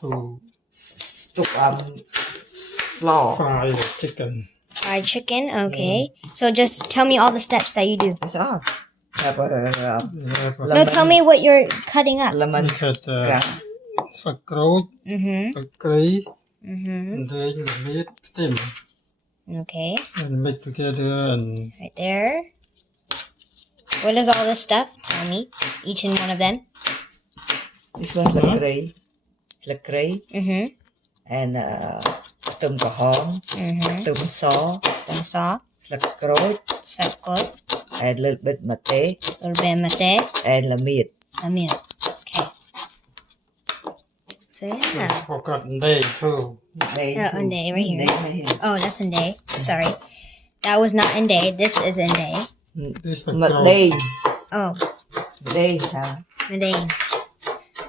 to slaw. fry the chicken. Fried chicken, okay. So just tell me all the steps that you do. That's all. No, tell me what you're cutting up. Lemon. Sakroj, curry, and then the meat steam Okay, and mix together and right there. What is all this stuff? Tell me. Each and one of them. This one lakray. And tum kahom, tum saw, sakroj, and a little bit mate, and la meat. Okay. So yeah. forgot day too. Unday right here. Oh, that's Unday. Sorry. That was not Unday. This is Unday. This Day. Oh, Day. Unday.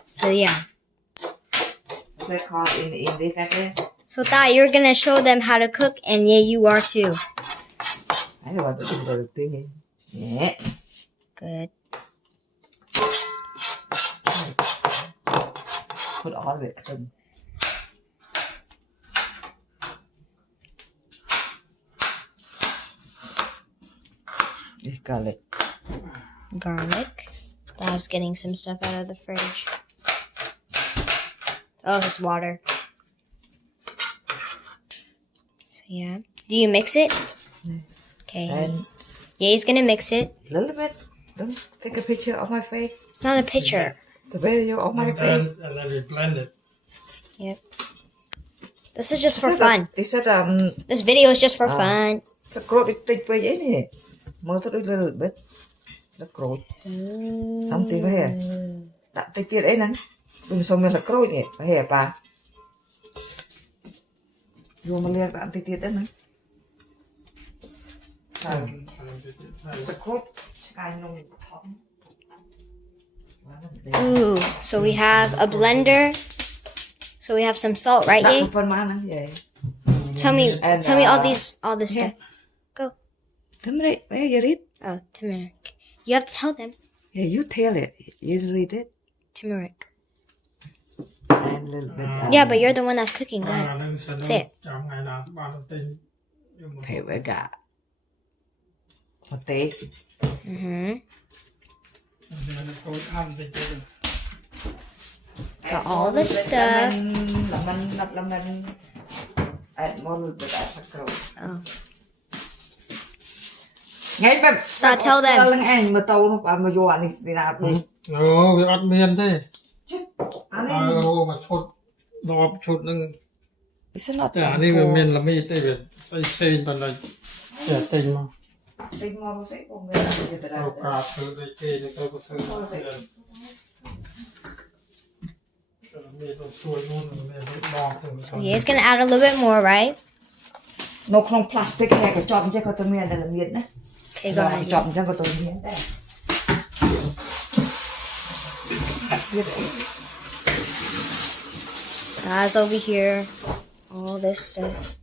So yeah. Is that called in English? So Thai, you're gonna show them how to cook, and yeah, you are too. I don't want to do the thing. Yeah. Good. Put all of it. Garlic. Garlic. I was getting some stuff out of the fridge. Oh, it's water. So yeah. Do you mix it? Okay. And Yeah, he's gonna mix it. a little bit. Don't take a picture of my face. It's not a picture. The video of my And then, face. and then we blend it. Yep. This is just for fun. He said This video is just for fun. the crowd is thick way in here. Most of it a little bit. The crowd. Something right here. That thick tiết ấy nè. Đừng xong mình là crowd nhỉ. Phải hẹp à. Vô mà liệt that thick tiết đấy nè. The crowd. Cái nông thấm. Ooh, so we have a blender. So we have some salt, right, Đặt Ye? một phần mà nè. Vậy. Tell me And, all this stuff. Go. Come right. Where you read? Oh, turmeric. You have to tell them. Yeah, you tell it. You read it. Turmeric. And a little bit. Yeah, but you're the one that's cooking. Go ahead. Say it. Trong ngày nào ba đầu tiên dùng một Phải với cả một tí. tôi ăn thì tôi Got all the stuff. Lemon. Add more little bit of saccharose. Oh. Ngay bếp. So tell them. Lần anh mà tàu nó ăn mà vô ăn đi nào đi. vì ăn miên thế. Ăn đi. mà chốt đọp chốt nâng. It's not. Dạนี่มันmiên là mi tê Việt xây xây tận này. Dạ tinh mà. Tinh mà nó sẽ không biết là gì Tôi cả thứ đây kê thì tôi có thứ. So he's gonna add a little bit more, right? nó không plastic hay cái chọn cho cái tôm miên là miên đấy. Okay, go ahead. Chọn cho cái tôm miên đấy. Guys over here. All this stuff.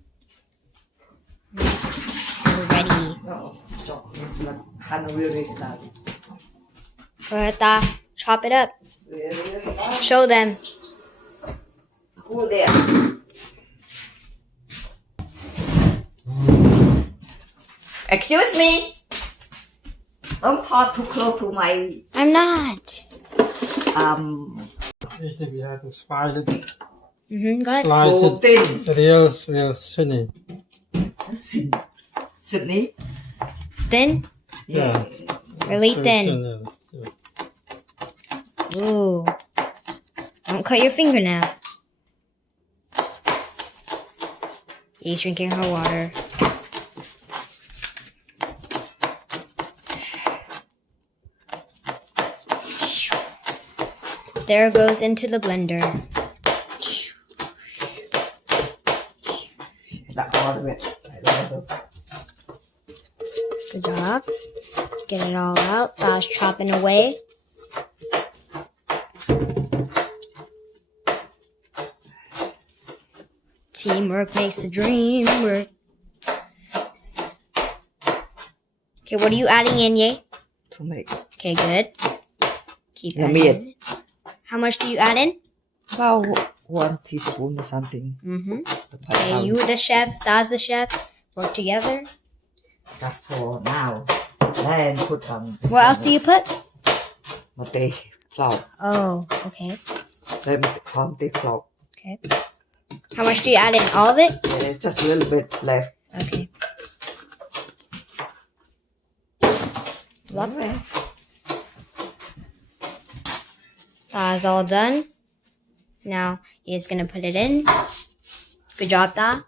We're ready. Nó chọn là Hanoi style. Go ahead, Ta. Chop it up. Show them. Cool there. Excuse me. Don't talk too close to my I'm not. We have to spice it. Go ahead. Slice so it. thin. Real skinny. Sydney. Thin? Yeah. Really So thin. Yeah. Ooh. Don't cut your finger now. He's drinking her water. There it goes into the blender. That's all of it. Good job. Get it all out. Ta's chopping away. Teamwork makes the dream work. Okay, what are you adding in, Ye? Turmeric. Okay, good. Keep The adding meat. in. How much do you add in? About 1 teaspoon or something. Mm-hmm. The Okay, you the chef, Daz the chef, work together. That's for now. Then put on. What else do you put? Mate flour. Oh, okay. Then put mate flour. Okay. How much do you add in? All of it? Yeah, it's just a little bit left. Okay. Look. Okay. That's all done. Now he's gonna put it in. Good job, Da.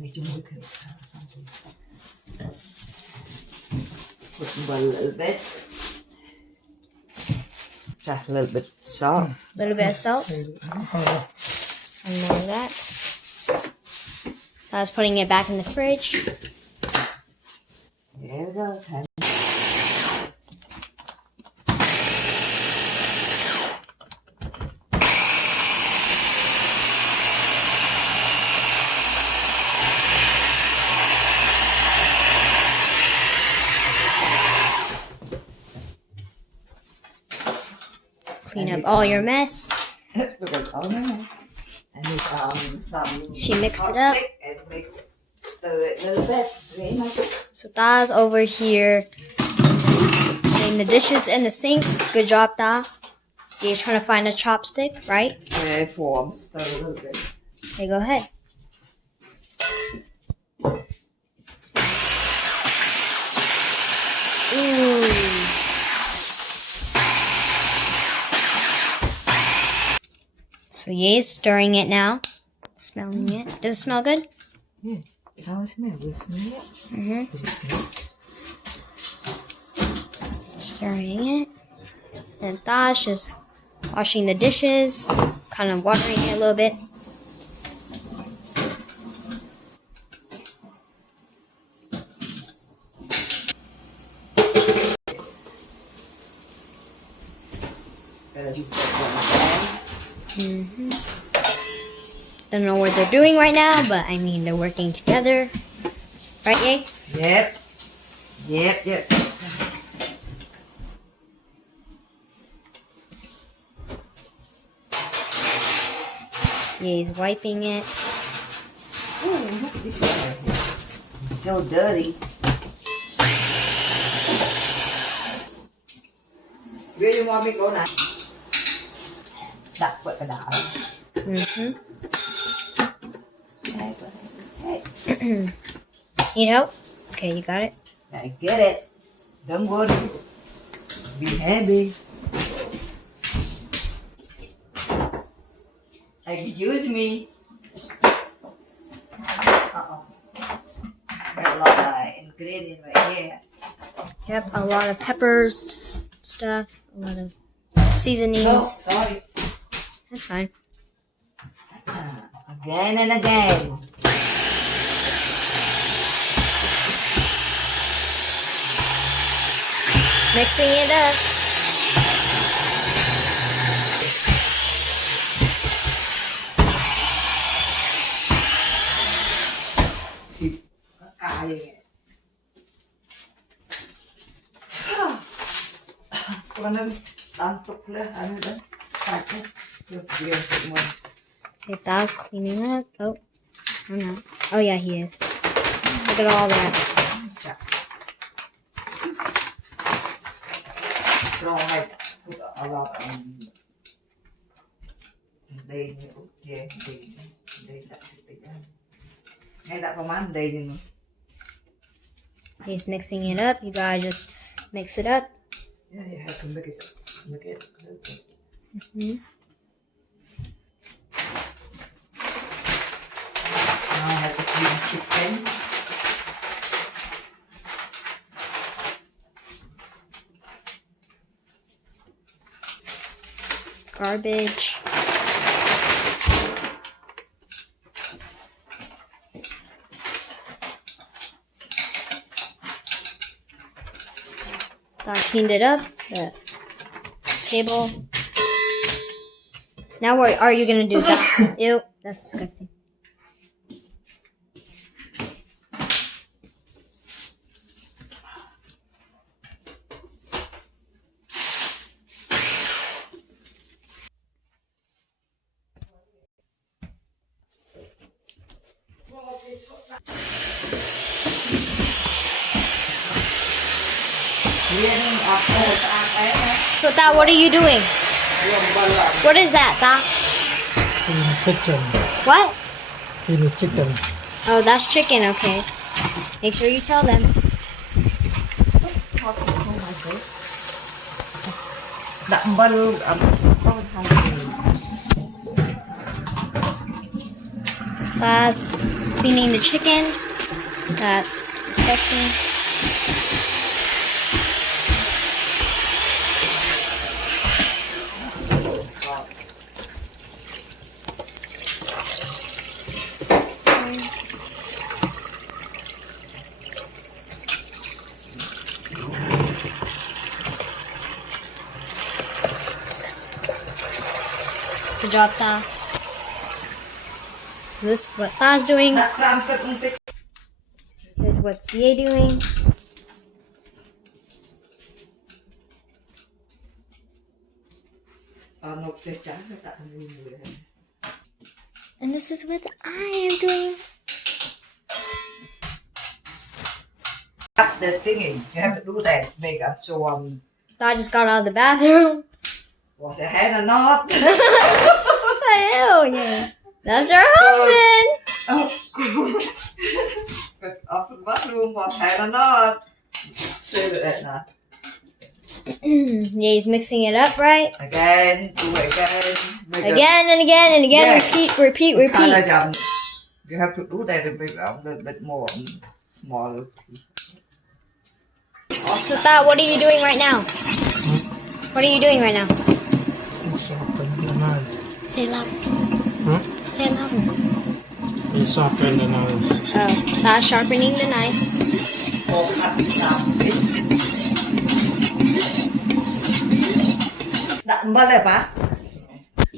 Make you look at it. Put a little bit. Just a little bit salt. A little bit of salt. And more of that. I was putting it back in the fridge. There we go. Clean up all your mess. Look at all that. And some She mixed it hot up. stick and stir it a little bit. Very much. So Da's over here putting the dishes in the sink. Good job, Da. He's trying to find a chopstick, right? Yeah, form, stir a little bit. Okay, go ahead. Ooh. So Ye's stirring it now. Smelling it. Does it smell good? Yeah. How is it smell? Will it smell it? Mm-hmm. Does it smell? Stirring it. And Da's just washing the dishes, kind of watering it a little bit. Mm-hmm. Don't know what they're doing right now, but I mean they're working together. Right, Ye? Yep. Yep. Ye's wiping it. Oh, look at this one right here. It's so dirty. Where you want me to go now? Đặt vào cái đảo. Mm-hmm. Hey. Need help? Okay, you got it. I get it. Don't worry. Be happy. Excuse me. Uh-oh. Got a lot of ingredients right here. Yep, a lot of peppers, stuff, a lot of seasonings. No, sorry. That's fine. Again and again. Mixing it up. Con tục lên anh đó. Sạch hết. Được riêng của mình. Okay, Da's cleaning up. Oh no. Oh yeah, he is. Look at all that. Strong like put a lot đây đây ngay đặt vào màn đây nhưng He's mixing it up. You gotta just mix it up. yeah, you have to make it. Mm-hmm. Now I have to clean chicken. Garbage. I cleaned it up. The table. Now what are you gonna do? Ew, that's disgusting. So that, what are you doing? What is that, Ta? In the kitchen. What? In the chicken. Oh, that's chicken, okay. Make sure you tell them. That's cleaning the chicken. That's disgusting. Good job, Ta. This is what Ta's doing. Here's what Sia doing. And this is what I am doing. The thingy, you have to do that. Make up so Ta just got out of the bathroom. was a head or not? Oh, yeah. That's your husband. But off the bathroom was head or not? Say that now. Yeah, he's mixing it up, right? Again, do it again. Make Again and again and again. Yeah. Repeat. You have to do that a little bit more small. So that, what are you doing right now? What are you doing right now? Sharpen the knife. Say it loud. Huh? Say it louder. He sharpened the knife. Oh, that's sharpening the knife.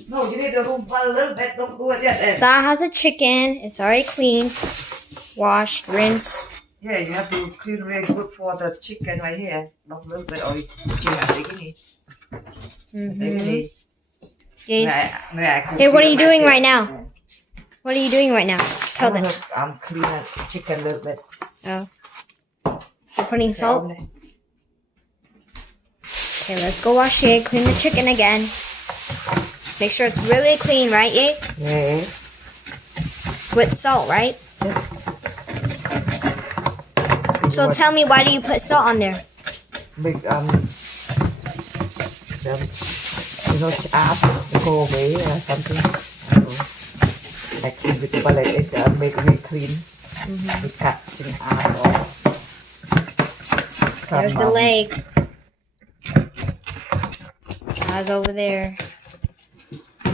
No, you need to rumble a little bit. Don't do it yet. That has a chicken. It's already clean. Washed, rinsed. Yeah, you have to clean really good for the chicken right here. Not a little bit of Yes. Hey, what are you doing right now? What are you doing right now? Tell them. I'm cleaning the chicken a little bit. Oh. You're putting salt? Okay, let's go wash it. Clean the chicken again. Make sure it's really clean, right, Ye? Yeah. With salt, right? So tell me, why do you put salt on there? Big chop, go away or something. Like with the palette is make it clean. We cut off. There's the leg. Guys over there.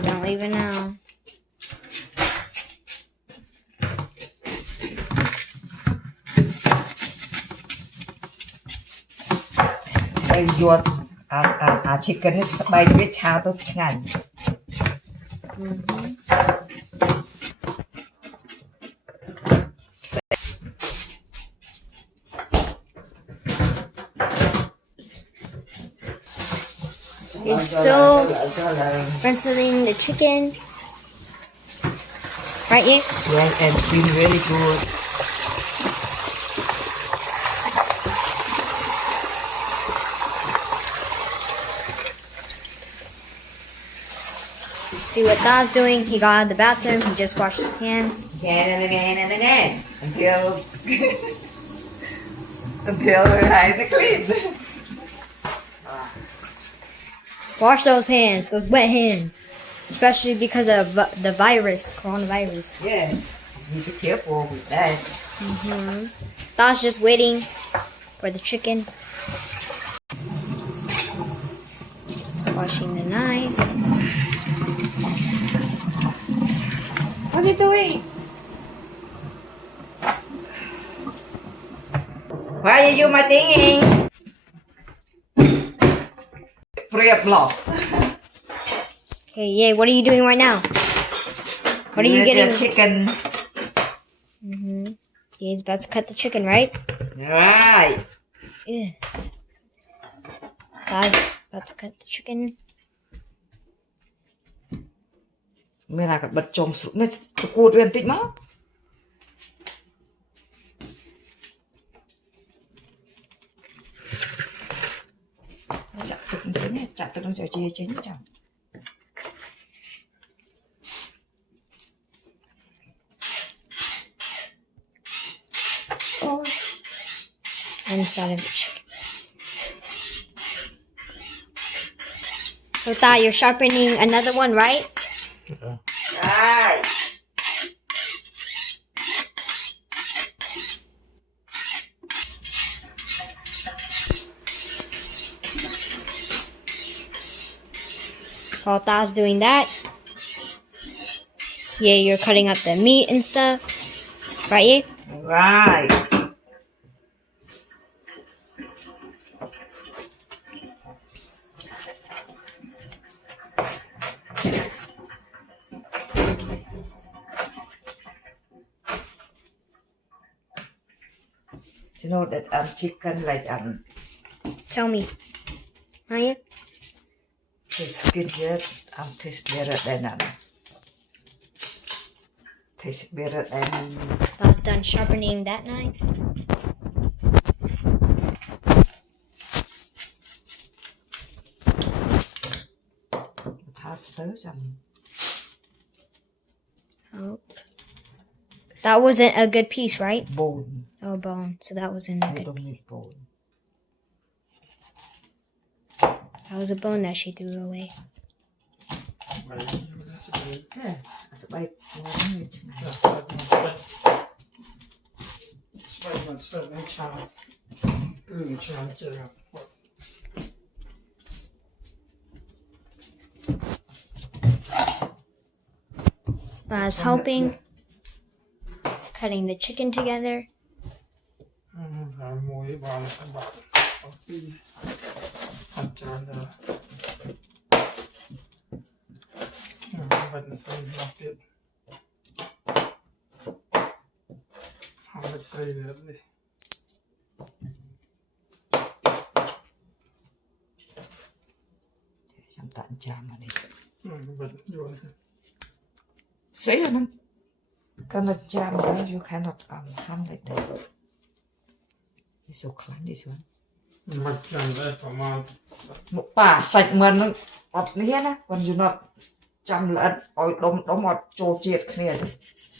Don't leave it now. Your chicken is by which how to chan. He's still rinsing the chicken. Right, Ye? Yeah, and clean really good. See what God's doing? He got out of the bathroom. He just washed his hands. Again and again and again until it's nice and clean. Wash those hands, those wet hands. Especially because of the virus, coronavirus. Yeah, you be careful with that. God's just waiting for the chicken. Washing the knife. What are you doing? Why are you matinging? Prayer block. Okay, yay, what are you doing right now? What are you getting? Chicken. He's about to cut the chicken, right? Right. Yeah. God's about to cut the chicken. Mình là bật trồng nó cột lên tích mà. chặt tôi nó sẽ chia chín chẳng ôi Inside of the chicken. So thought you're sharpening another one, right? Yeah. Right. While Tha's doing that, yeah, you're cutting up the meat and stuff, right? Yeah. Right. You know that chicken like Tell me, are you? the skin here tastes better than tastes better than Tha's done sharpening that knife. pasta and Oh, that wasn't a good piece, right? bone. Oh, bone. So that wasn't a I good. don't need bone. That was a bone that she threw away. Yeah, that's a bite. Tha's helping, cutting the chicken together. Chăm tận chăm mà đi. See you gonna jam there, you cannot hand like that. It's so clean this one. Một bà sạch mà nó ọt ní á, còn you not chăm là ớt, ôi đống ọt trô chiết khnia đi.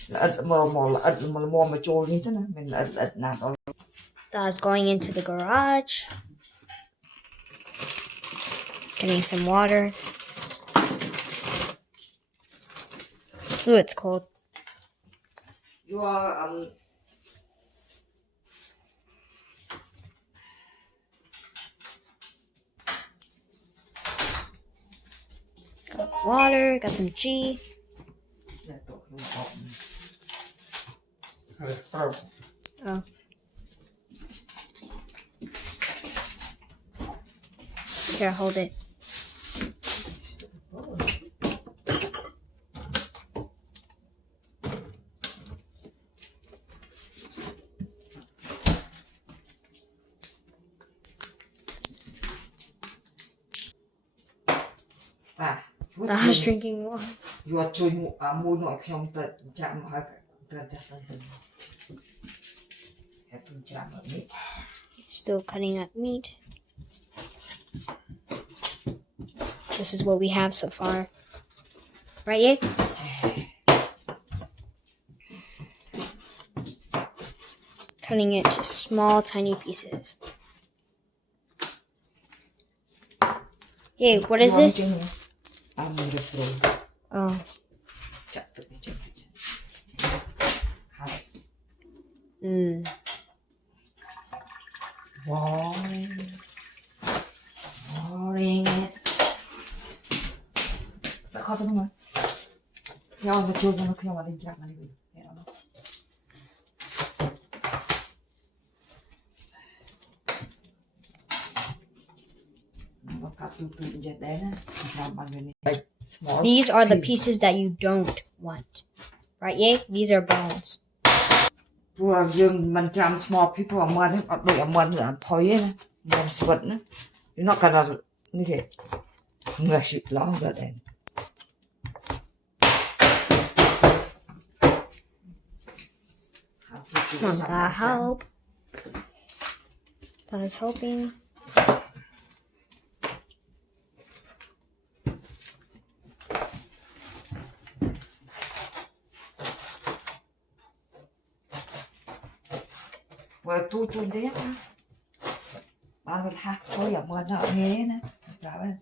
Là ớt là ớt mà trô như thế này, mình là ớt nào đó. Tha's going into the garage, getting some water. Ooh, it's cold. You are Got water, got some G. Oh. Here, hold it. Tha's drinking water. You are chewing more not come that jam Still cutting up meat. This is what we have so far. Right, Ye? Cutting it to small, tiny pieces. Yay, what is this? Oh. Wow. Boring it. Đã khó đúng không? Theo mà chơi nó theo mà lên chạm mà đi. These are the pieces that you don't want. Right, Ye? These are bones. Vừa dương mình chăm small people ở mần ấy, ở đội ở mần ở thối ấy, mần sụt nữa. Nó cả là như thế. Người sụt lắm rồi đấy. Want that help? Tha's helping. vừa tôi đấy á bạn vừa hát thôi à mưa nó nghe nè ra bên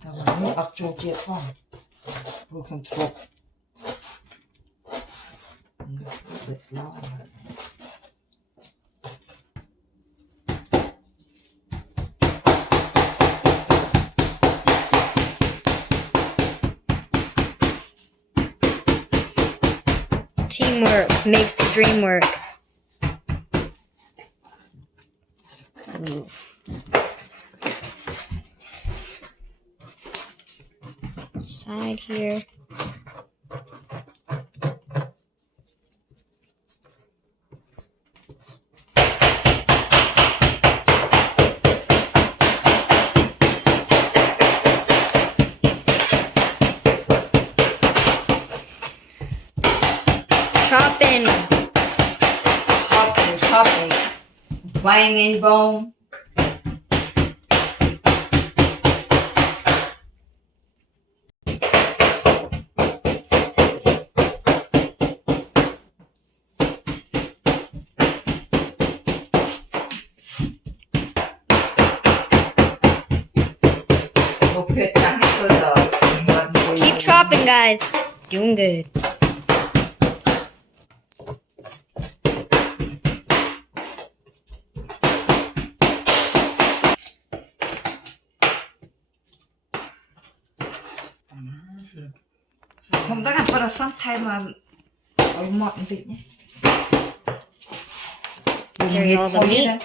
thằng mình ở chỗ chết không vừa không thuộc được lo Teamwork makes the dream work. Ooh. Side here. Chopping. Chopping. Banging bone. Keep chopping, guys. Doing good. Không đã gặp vào xong thay mà ôi mọt một tí nhé. There's all the meat.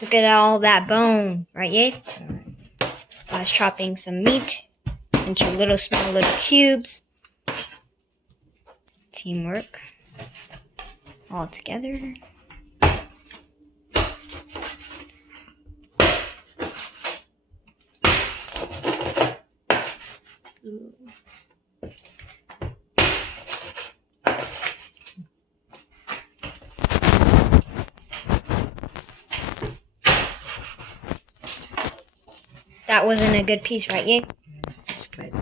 Look at all that bone, right, Ye? I was chopping some meat into small little cubes. Teamwork. All together. Ooh. That wasn't a good piece, right, Ye? This is great.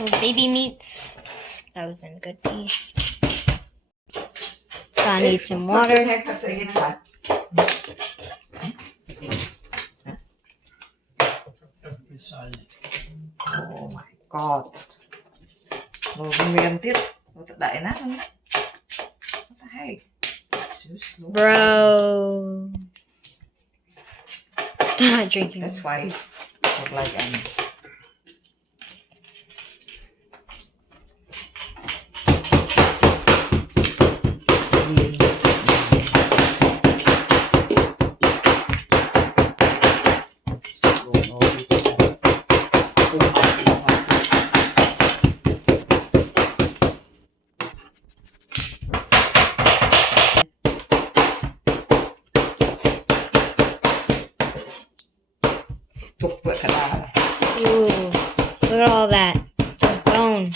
Little baby meats. That wasn't a good piece. I need some water. Oh my god. Rồi miền tiếp. Rồi tự đẩy nát đi. Hay. Bro. Not drinking. That's why it look like an Ooh, look at all that. Just bone.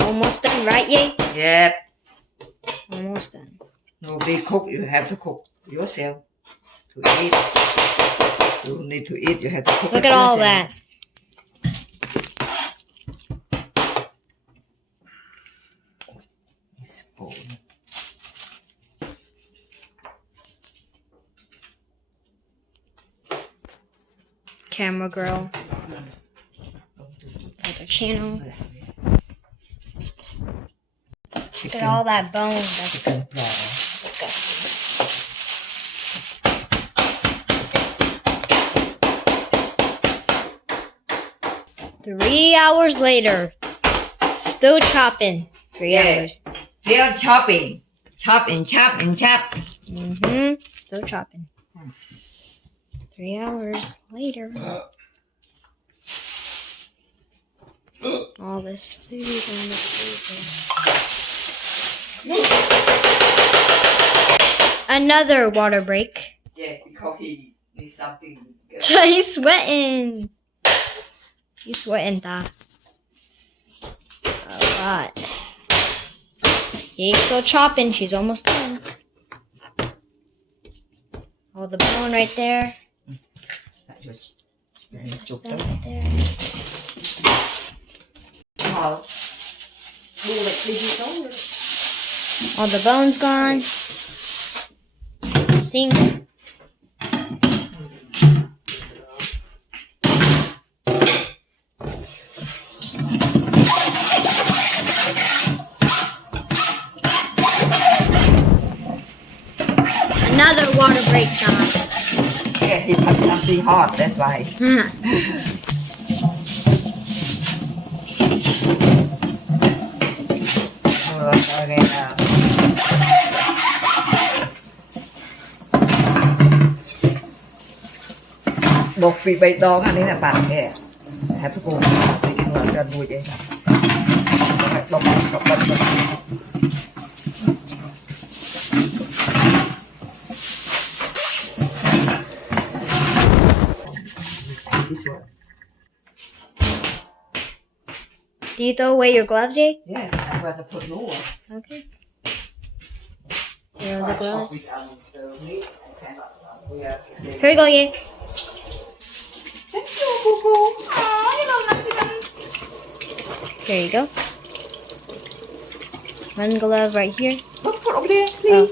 Almost done, right, Ye? Yep. Almost done. Nobody cook, you have to cook yourself. To eat. You need to eat, you have to cook. Look it at all yourself. that. Spoon. Camera girl. Other channel. Look at all that bone. That's Chicken broth. disgusting. 3 hours later. Still chopping. 3 Yeah. hours. Still chopping. Chopping, chopping, chop. Still chopping. 3 hours later. All this food on the table. Another water break. Yeah, because he needs something good. He's sweating. You sweating, Ta? A lot. Ye's still chopping. She's almost done. Oh, the bone right there. There's that right there. All the bones gone. Sink. Another water break time. Yeah, he put something hot, that's why. Okay, now. Bột vị bày đó anh ấy là bạn kìa. Hãy tôi cùng sẽ kinh ngạc gần vui vậy. Đọc. This one. Do you throw away your gloves, Jay? Yeah, I'm going to put more. Okay. Here are the gloves. Here we go, Jay. Thank you, Boo Boo. You know nothing. Here you go. One glove right here. Look, put over there, please. Oh,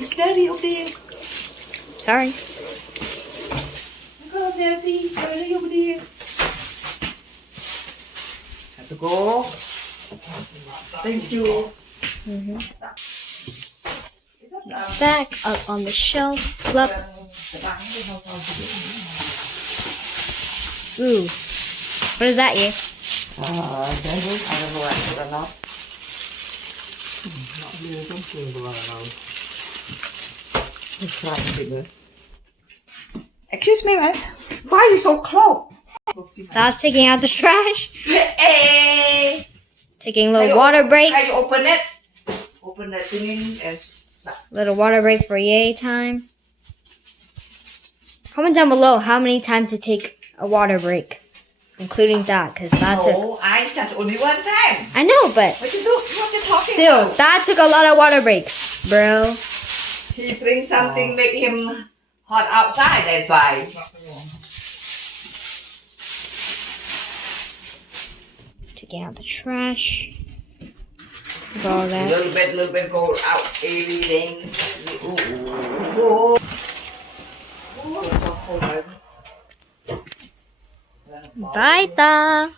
It's dirty over there. sorry. Go there, please. Dirty over there. Have to go. Thank you. Back up on the shelf. Flip. Ooh. What is that, Jay? I don't know what or not. It's trying bigger. Excuse me, man. Why are you so close? That's taking out the trash. Hey! Taking a little water break. Can you open it? Open that thing and Little water break for Yay time. Comment down below how many times you take a water break, including that, because that took. no, I just only one time. I know, but What you do? What you talking still, about? that took a lot of water breaks, bro. He brings something make him hot outside. That's why. Taking out the trash. Look at all that. Little bit go out everything. Ooh. Bye, Ta.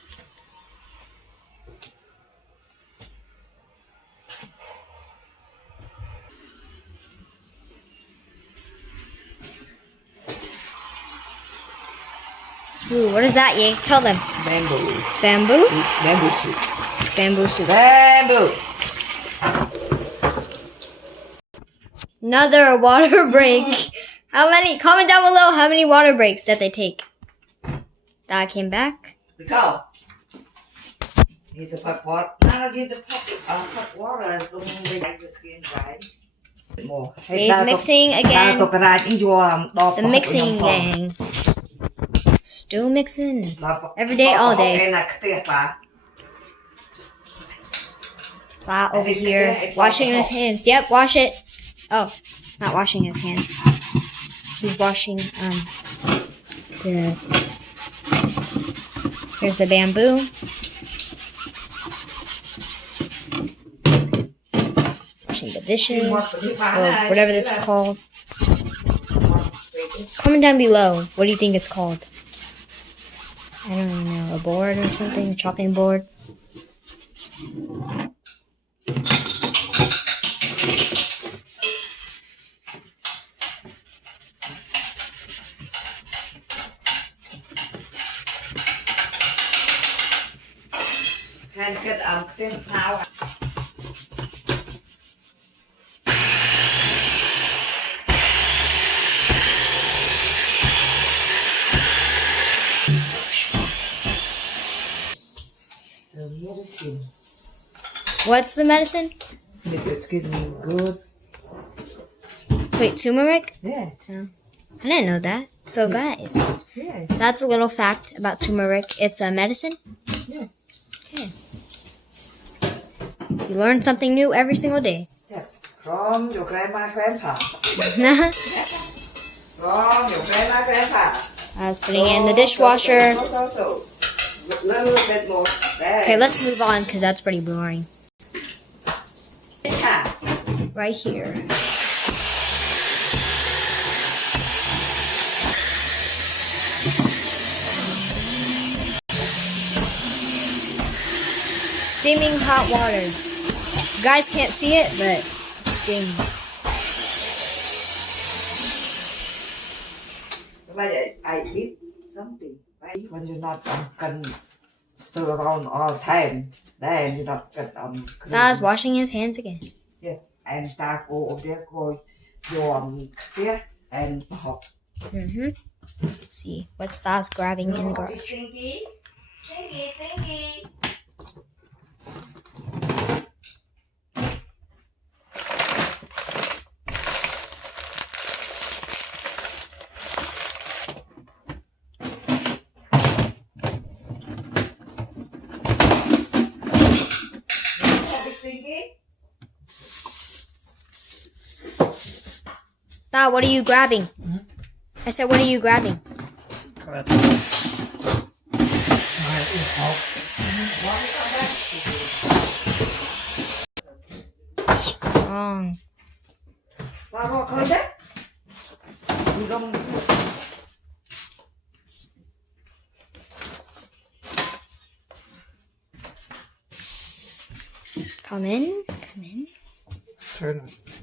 Ooh, what is that, Yay? Tell them. Bamboo. Bamboo? Bamboo soup. Bamboo soup. Bamboo. Another water break. How many? Comment down below how many water breaks that they take. That came back. Go. Need to put pot. Now need to put water. Don't make the skin dry. More. He's mixing again. The The mixing gang. Still mixing. Every day, all day. Flat over here. Washing his hands. Yep, wash it. Oh, not washing his hands. He's washing the. Here's the bamboo. Washing the dishes. Or whatever this is called. Comment down below. What do you think it's called? I don't even know. A board or something? A chopping board? Can get thin now. Medicine. What's the medicine? Make the skin good. Wait, turmeric? Yeah. I didn't know that. So guys, Yeah. that's a little fact about turmeric. It's a medicine. Yeah. Okay. You learn something new every single day. Yeah. From your grandma, grandpa. I From your grandma, grandpa. was putting it in the dishwasher. So. Little bit more. There. Okay, let's move on because that's pretty boring. Yeah. Right here. Steaming hot water. You guys can't see it, but steaming. Like I did something. Right? When you're not can stir around all the time, then you're not get Dad's washing his hands again. Yeah. And ta go over there go dọn kia and hop. Let's see what Dad's grabbing in the garage. Stinky. Stinky, stinky. Dad, what are you grabbing? I said, what are you grabbing? Correct. Alright, it's out. Strong. Ba bo khơi đấy. Đi không. Come in. Come in. Turn it.